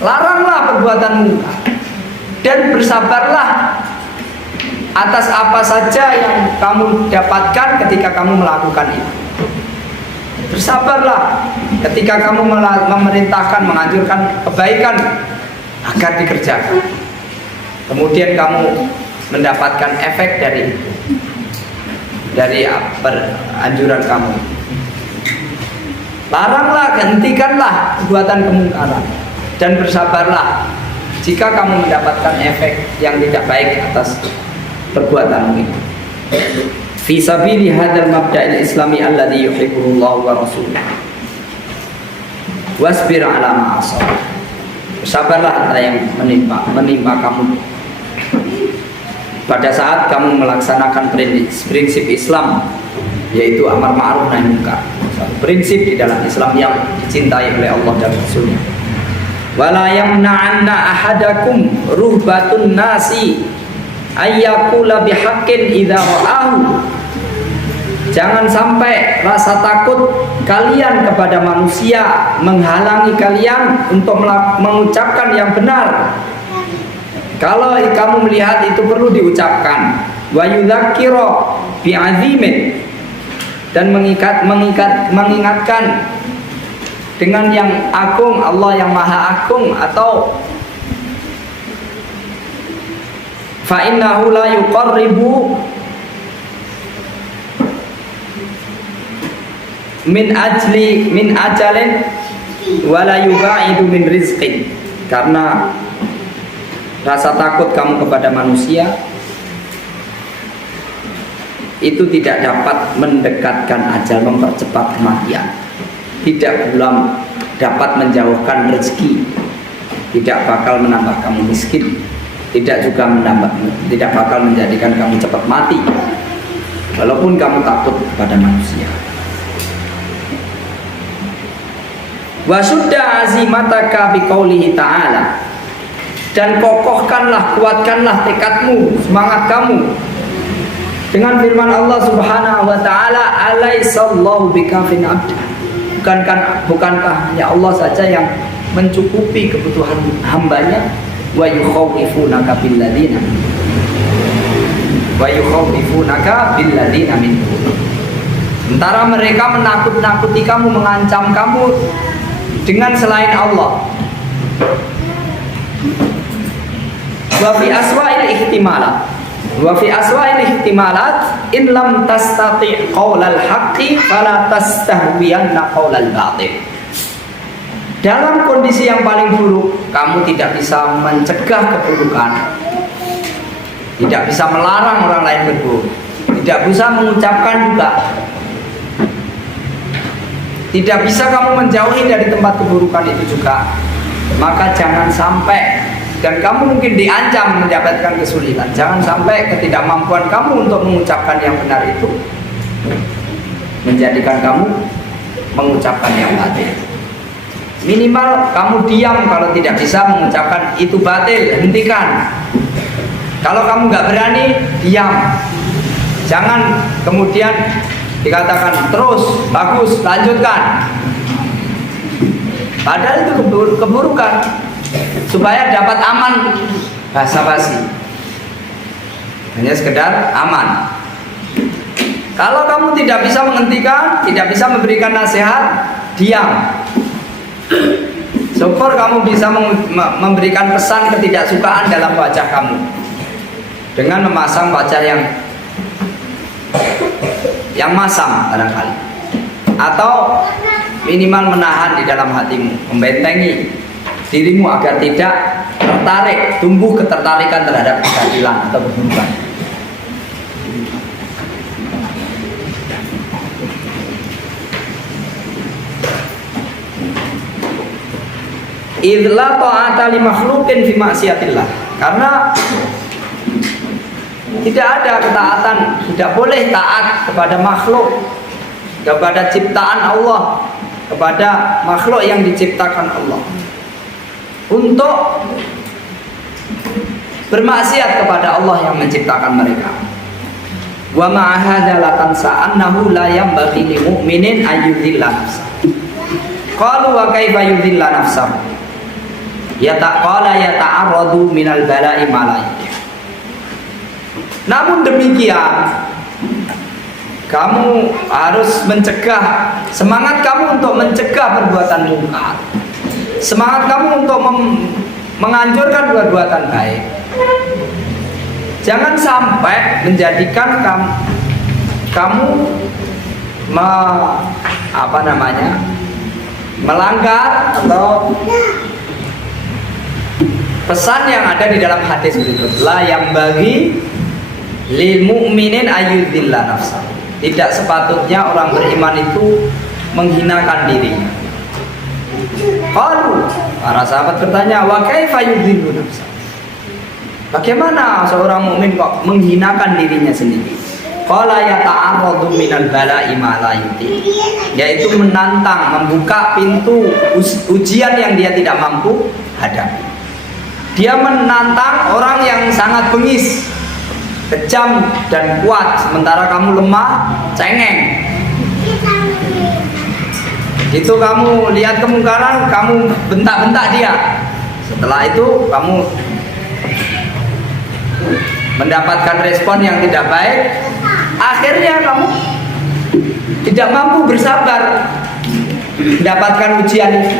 laranglah perbuatan munkar, dan bersabarlah atas apa saja yang kamu dapatkan ketika kamu melakukan itu. Bersabarlah ketika kamu memerintahkan, menganjurkan kebaikan agar dikerjakan. Kemudian kamu mendapatkan efek dari itu, dari anjuran kamu. Laranglah, hentikanlah perbuatan kemungkaran, dan bersabarlah jika kamu mendapatkan efek yang tidak baik atas perbuatanmu itu. Fi sabili hadzal mabda'il islami alladhi yuhibbuhu Allah wa rasuluhu. Wasbir 'ala ma asab. Sabarlah apa yang menimpa kamu pada saat kamu melaksanakan prinsip Islam, yaitu amar ma'ruf nahi munkar. Prinsip di dalam Islam yang dicintai oleh Allah dan Rasulnya. Wala yamna'anna ahadakum ruhbatun nasi ayyakula bihaqqin idza ra'ahu. Jangan sampai rasa takut kalian kepada manusia menghalangi kalian untuk mengucapkan yang benar. Kalau kamu melihat itu perlu diucapkan. Wa yudzakkira bi'azimin, dan mengingatkan dengan yang agung, Allah yang maha agung, atau fa innahu la yuqarribu min ajalin wa la yubaidu min rizqin. Karena rasa takut kamu kepada manusia itu tidak dapat mendekatkan ajal, mempercepat kematian, tidak pula dapat menjauhkan rezeki, tidak bakal menambah kamu miskin, tidak bakal menjadikan kamu cepat mati, walaupun kamu takut kepada manusia. Wa sudda azimataka biqaulihi ta'ala, dan kokohkanlah, kuatkanlah tekadmu, semangat kamu dengan firman Allah Subhanahu wa taala, alaisallahu bikafin abda. Bukankah hanya Allah saja yang mencukupi kebutuhan hambanya? Wa yukhawwifunaka billadina min dun. Sementara mereka menakut-nakuti kamu, mengancam kamu dengan selain Allah. Wa fi aswa'il ihtimalat in lam tastati' qaulal haqqi fala tastahwiyanna qaulal batil. Dalam kondisi yang paling buruk, kamu tidak bisa mencegah keburukan, tidak bisa melarang orang lain berburuk, tidak bisa mengucapkan juga, tidak bisa kamu menjauhi dari tempat keburukan itu juga. Maka jangan sampai, dan kamu mungkin diancam mendapatkan kesulitan, jangan sampai ketidakmampuan kamu untuk mengucapkan yang benar itu menjadikan kamu mengucapkan yang batil. Minimal kamu diam kalau tidak bisa mengucapkan itu batil, hentikan. Kalau kamu nggak berani, diam. Jangan kemudian dikatakan terus, bagus, lanjutkan. Padahal itu keburukan. Supaya dapat aman, basa-basi, hanya sekedar aman. Kalau kamu tidak bisa menghentikan, tidak bisa memberikan nasihat, diam. Syukur kamu bisa memberikan pesan ketidaksukaan dalam wajah kamu. dengan memasang wajah yang masam barangkali, atau minimal menahan di dalam hatimu, membentengi dirimu agar tidak tertarik, tumbuh ketertarikan terhadap keadilan atau keburukan. Idla ta'ata li makhluqin fi maksiatillah. Karena tidak ada ketaatan, tidak boleh taat kepada makhluk, kepada ciptaan Allah, kepada makhluk yang diciptakan Allah, untuk bermaksiat kepada Allah yang menciptakan mereka. Wa ma'a hadza la tansa annahu la yanbaghi lil mu'minin ayyudhilla nafsahu. Qalu wa kaifa yudhilla nafsahu? Yata'arradu minal bala'i ma la yudhil. Namun demikian, kamu harus mencegah, semangat kamu untuk mencegah perbuatan mungkar, semangat kamu untuk menganjurkan perbuatan baik. Jangan sampai menjadikan kamu melanggar atau pesan yang ada di dalam hadis berikut, la yang bagi lil mu'minin ayyudhilla nafsa. Tidak sepatutnya orang beriman itu menghinakan dirinya. Qalu, para sahabat bertanya, wa kaifa yudhillu nafsa? Bagaimana seorang mukmin kok menghinakan dirinya sendiri? Qala yata'arradu minal bala'i ma la yudhil. Yaitu menantang, membuka pintu ujian yang dia tidak mampu hadapi. Dia menantang orang yang sangat bengis, kejam dan kuat, sementara kamu lemah, cengeng. Itu kamu lihat kemungkaran, kamu bentak-bentak dia. Setelah itu kamu mendapatkan respon yang tidak baik, akhirnya kamu tidak mampu bersabar mendapatkan ujian itu.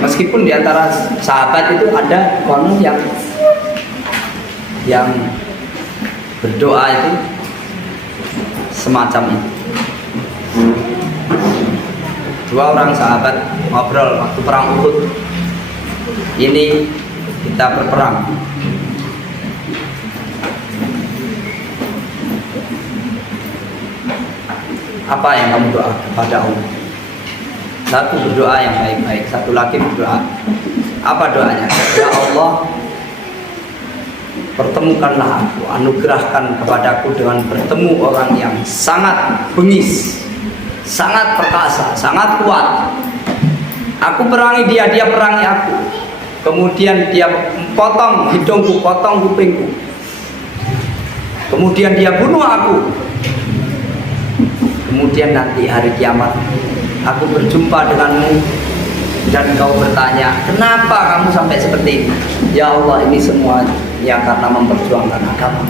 Meskipun di antara sahabat itu ada konon yang berdoa itu semacam itu. Dua orang sahabat ngobrol waktu perang Uhud. Ini kita berperang. Apa yang kamu doa kepada Allah? Satu berdoa yang baik-baik, satu lagi berdoa. Apa doanya? Ya Allah, pertemukanlah aku, anugerahkan kepadaku dengan bertemu orang yang sangat bengis, sangat perkasa, sangat kuat. Aku perangi dia, dia perangi aku. Kemudian dia potong hidungku, potong kupingku. Kemudian dia bunuh aku. Kemudian nanti hari kiamat aku berjumpa denganmu dan kau bertanya, kenapa kamu sampai seperti ini? Ya Allah, ini semuanya karena memperjuangkan agama.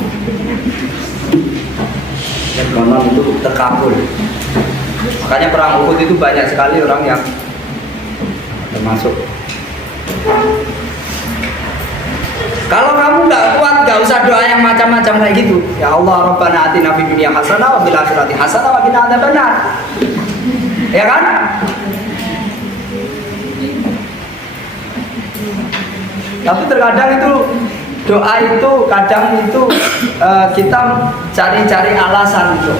Dan konon itu terkabul. Makanya perang Uhud itu banyak sekali orang yang termasuk. Kalau kamu nggak kuat, nggak usah doa yang macam-macam kayak gitu. Ya Allah, Rabbana atina fid dunya hasanah wa fil akhirati hasanah wa qina adzabannar. Ya kan? Tapi terkadang itu doa itu kadang itu kita cari-cari alasan itu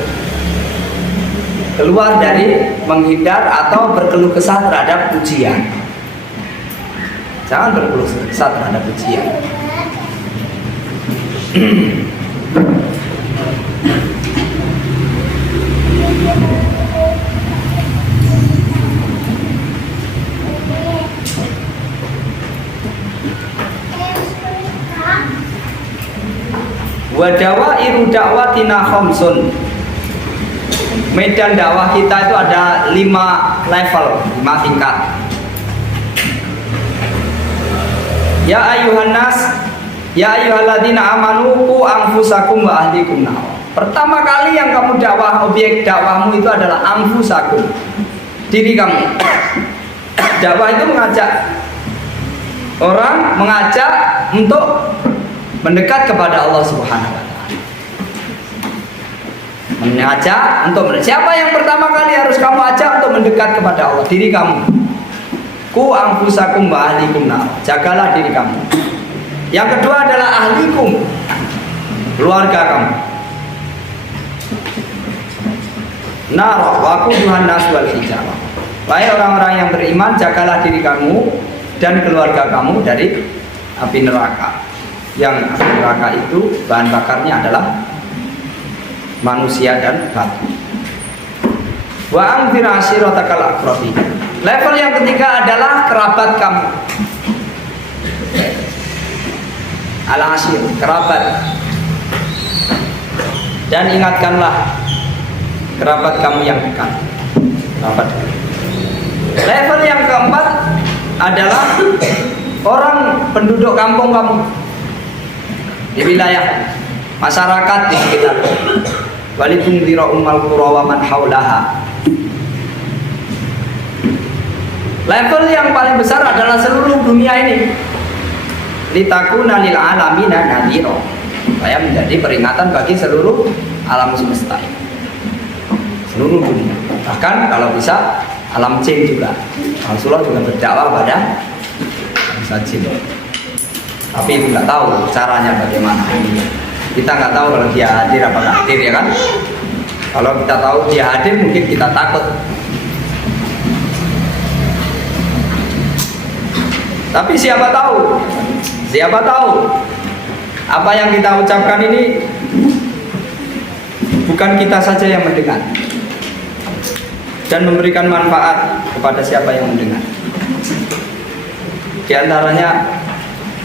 keluar dari menghindar atau berkeluh kesah terhadap ujian. Jangan berkeluh kesah terhadap ujian. Wadawairu dakwatina khamsun. Medan dakwah kita itu ada 5 level, 5 tingkat. Ya ayuhan nas, ya ayyuhalladzina amanu qu anfusakum wa ahlikum nar. Pertama kali yang kamu dakwah, objek dakwahmu itu adalah anfusakum, diri kamu. Dakwah itu mengajak orang mengajak untuk mendekat kepada Allah Subhanahu wa taala. Mengajak untuk siapa yang pertama kali harus kamu ajak untuk mendekat kepada Allah? Diri kamu. Ku anfusakum wa ahlikum nar. Jagalah diri kamu. Yang kedua adalah ahlikum, keluarga kamu. Nar wa quduhan nas wal hijarah. Wahai orang-orang yang beriman, jagalah diri kamu dan keluarga kamu dari api neraka. Yang api neraka itu bahan bakarnya adalah manusia dan batu. Wa anzir ashiratakal aqrabin. Level yang ketiga adalah kerabat kamu. Al-ashir, kerabat. Dan ingatkanlah kerabat kamu yang dekat. Kerabat. Level yang keempat adalah orang penduduk kampung kamu, di wilayah masyarakat di sekitar. Walitunzira ummal qura wa man haulaha. Level yang paling besar adalah seluruh dunia ini. Litakuna lil alamina nadhira. Saya menjadi peringatan bagi seluruh alam semesta ini. Seluruh dunia. Bahkan kalau bisa alam jin juga. Rasulullah juga berdakwah pada bangsa jin. Tapi itu nggak tahu caranya bagaimana. Kita nggak tahu kalau dia hadir apa nggak hadir, ya kan? Kalau kita tahu dia hadir, mungkin kita takut. Tapi siapa tahu? Siapa tahu apa yang kita ucapkan ini bukan kita saja yang mendengar dan memberikan manfaat kepada siapa yang mendengar. Di antaranya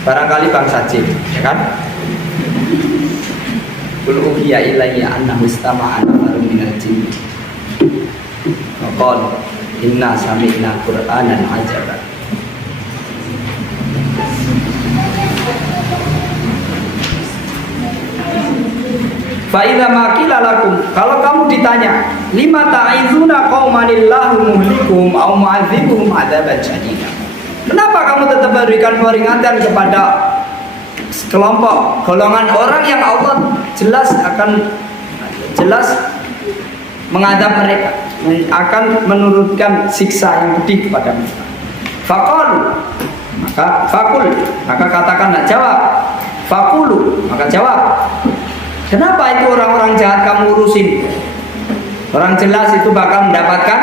barangkali bangsa jin, ya kan? Qul uhiya ilayya annahu istama'a nafarun minal jinn. Wa qala inna sami'na qur'anan ajaban. Fa'idha maqila lakum, kalau kamu ditanya, lima ta'izuna qaumanillahu muhlikuhum au mu'adzibuhum adzaban syadida. Kenapa kamu tetap berikan peringatan kepada kelompok golongan orang yang Allah jelas mengadab mereka, akan menurunkan siksa yang pedih kepada mereka. Faqalu, maka katakanlah, jawab. Faqulu, maka jawab. Kenapa itu orang-orang jahat kamu urusin? Orang jelas itu bakal mendapatkan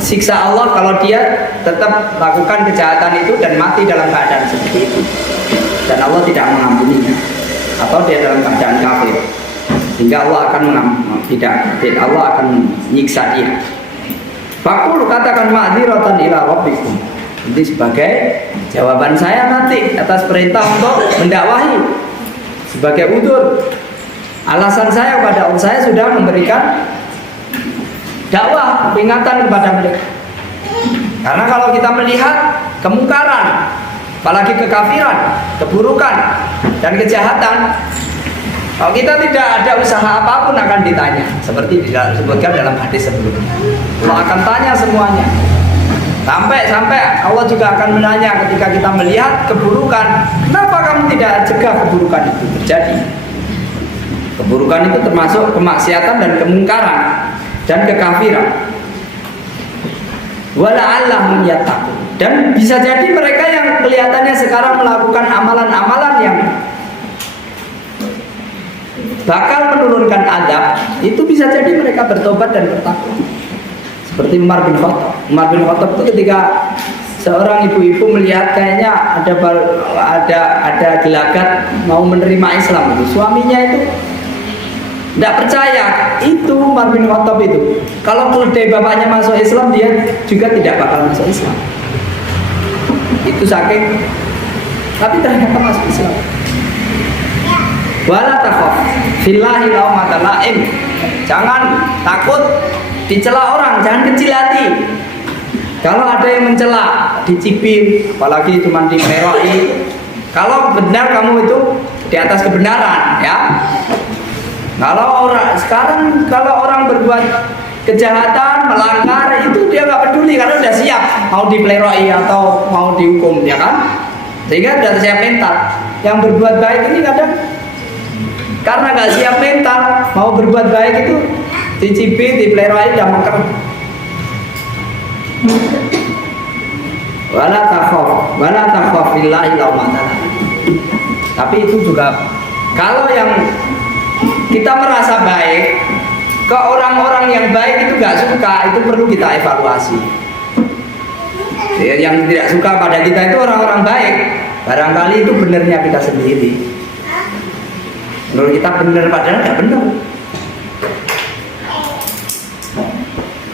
siksa Allah kalau dia tetap lakukan kejahatan itu dan mati dalam keadaan seperti itu. Dan Allah tidak mengampuninya, atau dia dalam keadaan kafir, sehingga Allah akan Allah akan menyiksa dia. Faqulu, katakan ma'dziratan ila rabbikum. Ini sebagai jawaban saya nanti atas perintah untuk mendakwahi, sebagai udzur. Alasan saya kepada Allah, saya sudah memberikan dakwah, peringatan kepada mereka. Karena kalau kita melihat kemungkaran, apalagi kekafiran, keburukan dan kejahatan, kalau kita tidak ada usaha apapun akan ditanya, seperti disebutkan dalam hadis sebelumnya. Allah akan tanya semuanya. Sampai Allah juga akan menanya ketika kita melihat keburukan, kenapa kamu tidak cegah keburukan itu terjadi? Keburukan itu termasuk kemaksiatan dan kemungkaran dan kekafiran. Wala'allahum yattaqun. Dan bisa jadi mereka yang kelihatannya sekarang melakukan amalan-amalan yang bakal menurunkan adab, itu bisa jadi mereka bertobat dan bertakwa. Seperti Umar bin Khattab. Umar bin Khattab itu ketika seorang ibu-ibu melihat kayaknya ada gelagat mau menerima Islam, itu suaminya itu tidak percaya. Itu Umar bin Khattab itu, kalau keledai bapaknya masuk Islam, dia juga tidak bakal masuk Islam. Itu saking, tapi ternyata masuk Islam. Wala takhaf fillahi laumata laim. Jangan takut dicela orang, jangan kecil hati. Kalau ada yang mencela, dicibir, apalagi cuma dimeroi. Kalau benar kamu itu di atas kebenaran, ya. Kalau orang berbuat kejahatan, melanggar, itu dia nggak peduli karena udah siap mau dipleroi atau mau dihukum, ya kan? Sehingga sudah siap mental. Yang berbuat baik ini kadang karena nggak siap mental, mau berbuat baik itu dicibit, dipelerai, dan mengker. Wala takhaf billahi laumata. Tapi itu juga kalau yang kita merasa baik ke orang-orang yang baik itu nggak suka, itu perlu kita evaluasi. Yang tidak suka pada kita itu orang-orang baik, barangkali itu benernya kita sendiri. Menurut kita benar, padahal nggak benar.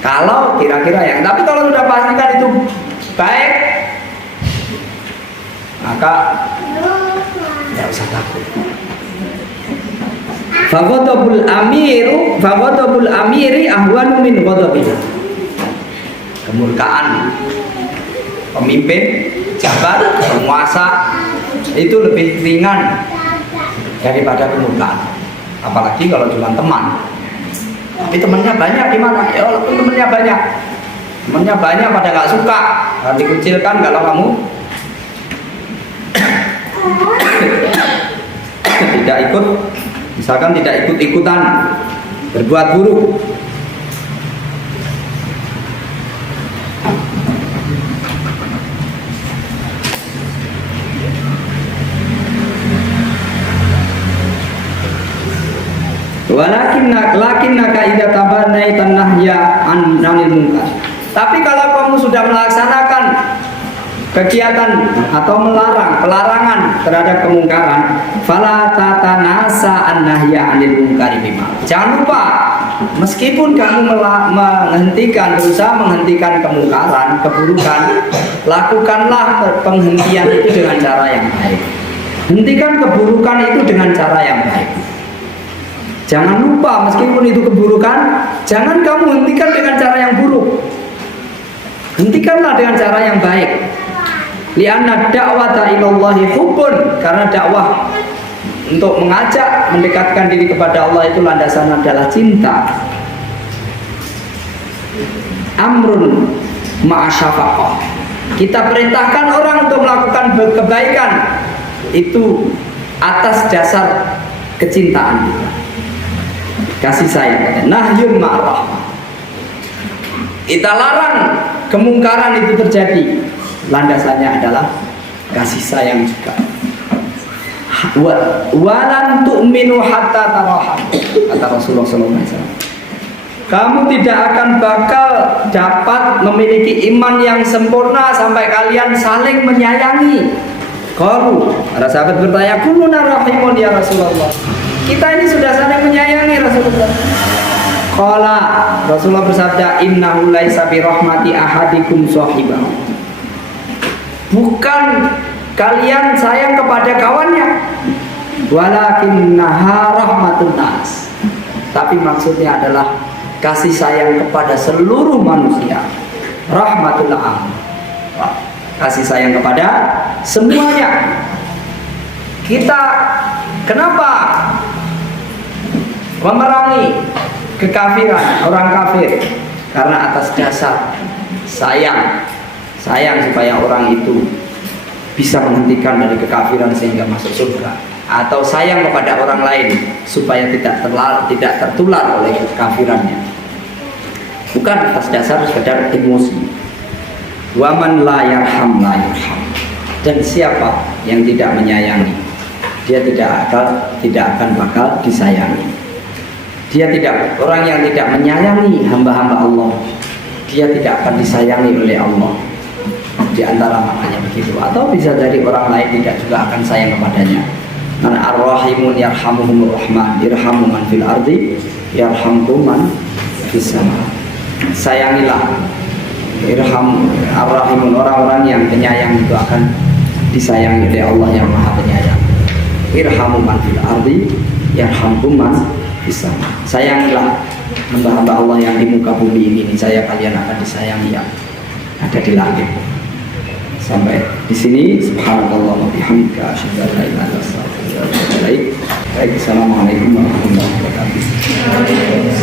Kalau kira-kira yang, tapi kalau sudah pastikan itu baik, maka tidak usah takut. Faghadabul amiri ahwanu min ghadabillah. Kemurkaan pemimpin, jabat, penguasa itu lebih ringan daripada kemurkaan. Apalagi kalau cuma teman. Tapi temannya banyak gimana? Ya walaupun temannya banyak, pada nggak suka, dikucilkan kalau kamu tidak ikut, misalkan tidak ikut-ikutan berbuat buruk. Lakinnaka idza tabannaita nahya anil munkar. Tapi kalau kamu sudah melaksanakan kegiatan atau pelarangan terhadap kemungkaran, fala tatanasa an-nahya anil munkari bima. Jangan lupa, meskipun kamu berusaha menghentikan kemungkaran, keburukan, lakukanlah penghentian itu dengan cara yang baik. Hentikan keburukan itu dengan cara yang baik. Jangan lupa, meskipun itu keburukan, jangan kamu hentikan dengan cara yang buruk. Hentikanlah dengan cara yang baik. Li'anna da'wata ilallahi hubbun, karena dakwah untuk mengajak mendekatkan diri kepada Allah itu landasan adalah cinta. Amrun ma'asyafaqah. Kita perintahkan orang untuk melakukan kebaikan itu atas dasar kecintaan kita, kasih sayang. Nahyun ma'rahmah. Kita larang kemungkaran itu terjadi, landasannya adalah kasih sayang juga. Walan tu'minu hatta taraham, kata Rasulullah SAW. Kamu tidak akan bakal dapat memiliki iman yang sempurna sampai kalian saling menyayangi. Qalu, para sahabat bertanya, kuluna rahimun ya Rasulullah. Kita ini sudah saling menyayangi Rasulullah. Qala, Rasulullah bersabda, innahu laisa bi rahmati ahadikum sahibahu. Bukan kalian sayang kepada kawannya, walakinnaha rahmatun nas. Tapi maksudnya adalah kasih sayang kepada seluruh manusia. Rahmatul am. Kasih sayang kepada semuanya. Kita kenapa memerangi kekafiran orang kafir? Karena atas dasar sayang supaya orang itu bisa menghentikan dari kekafiran sehingga masuk surga, atau sayang kepada orang lain supaya tidak tertular oleh kekafirannya, bukan atas dasar sekedar emosi. Waman la yarham la yurham. Dan siapa yang tidak menyayangi, dia tidak akan bakal disayangi. Orang yang tidak menyayangi hamba-hamba Allah, dia tidak akan disayangi oleh Allah. Di antara maknanya begitu. Atau bisa dari orang lain tidak juga akan sayang kepadanya. Karena ar-rahimun yarhamuhumur rahman, irhamu man fil ardi yarhamkum man fis sama. Sayangilah, irham ar-rahimun, orang-orang yang penyayang itu akan disayangi oleh Allah yang Maha Penyayang. Irhamu man fil ardi yarhamkum man fis sama. Sayangilah hamba-hamba Allah yang di muka bumi ini, saya kalian akan disayangi yang ada di langit. Sampai di sini, subhanallah wa bihamdika asyhadu an la ilaha illa anta astaghfiruka wa atubu ilaik. Assalamualaikum warahmatullahi wabarakatuh.